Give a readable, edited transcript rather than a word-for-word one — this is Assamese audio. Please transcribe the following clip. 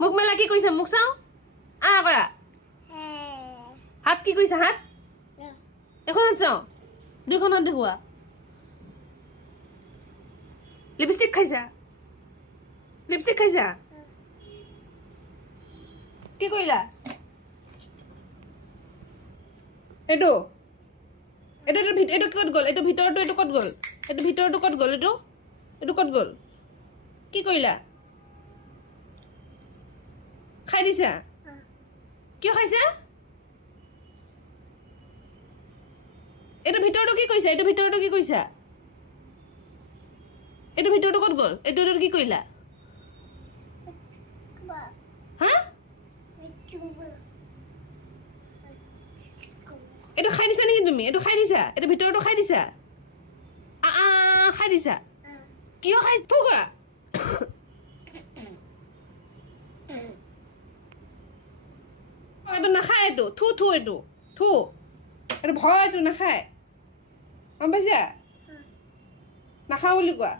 মুখ মেলা কি কৈছা মুখ চাওঁ কৰা হাত কি কৈছা হাত এখন হাত চাওঁ দুইখন হাত দেখুওৱা লিপষ্টিক খাইছা কি কৰিলা এইটো ক'ত গ'ল এইটো ভিতৰটো এইটো ক'ত গ'ল এইটো ক'ত গ'ল কি কৰিলা খাই দিছা কিয় খাইছা এইটো ভিতৰটো কি কৈছা এইটো ভিতৰটো ক'ত গ'ল এইটো কি কৰিলা হা এইটো খাই দিছা নেকি তুমি এইটো খাই দিছা এইটো ভিতৰটো খাই দিছা খাই দিছা কিয় খাই থু কৰা এইটো নাখায় এইটো এইটো ভয় এইটো নাখায় গম পাইছা নাখাওঁ বুলি কোৱা